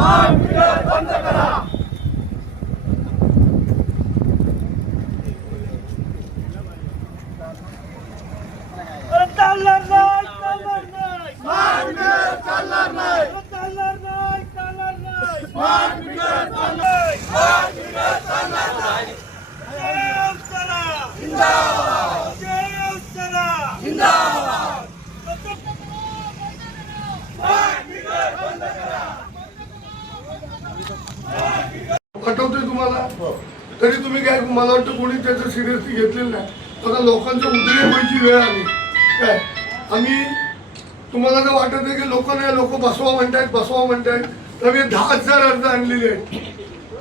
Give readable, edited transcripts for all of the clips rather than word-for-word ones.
बंद करा. चालणार नाही, चालणार नाही. स्मार्ट मीटर चालणार नाही, चालणार नाही, चालणार नाही. स्मार्ट मीटर चालणार नाही, स्मार्ट मीटर चालणार नाही. शिवसेना जिंदाबाद, शिवसेना जिंदाबाद. स्मार्ट मीटर बंद करा. आठवतोय तुम्हाला? तरी तुम्ही काय, मला वाटतं कोणी त्याचं सिरियसली घेतलेलं नाही. आता लोकांच्या उद्रेक व्हायची वेळ आली काय. आम्ही तुम्हाला जर वाटत आहे की लोक बसवा म्हणतायत तर मी 10,000 अर्ज आणलेले आहेत.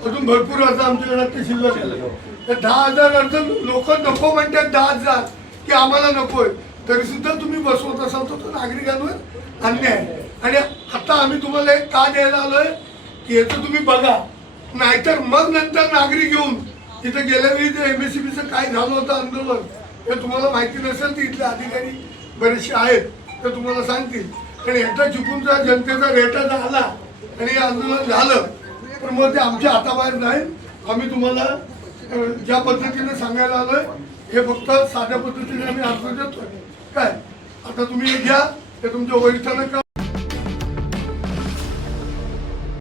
अजून भरपूर अर्ज आमच्याकडे ते शिल्लक आहे. तर 10,000 अर्ज लोक नको म्हणतात, 10,000 की आम्हाला नकोय, तरी सुद्धा तुम्ही बसवत असाल तर नागरिकांवर अन्याय आहे. आणि आता आम्ही तुम्हाला एक का द्यायला आलोय की याचं तुम्ही बघा, नाहीतर मग नंतर नागरिक येऊन तिथे गेल्या वेळी ते MSCBचं काय झालं होतं आंदोलन, हे तुम्हाला माहिती नसेल तर इथले अधिकारी बरेचसे आहेत ते तुम्हाला सांगतील. कारण एकदा चुकून जर जनतेचा रेटा झाला आणि आंदोलन झालं तर मग ते आमच्या हाताबाहेर जाईल. आम्ही तुम्हाला ज्या पद्धतीने सांगायला आलोय हे फक्त साध्या पद्धतीने आम्ही अर्ज देतोय काय. आता तुम्ही हे घ्या, ते तुमच्या वरिष्ठांना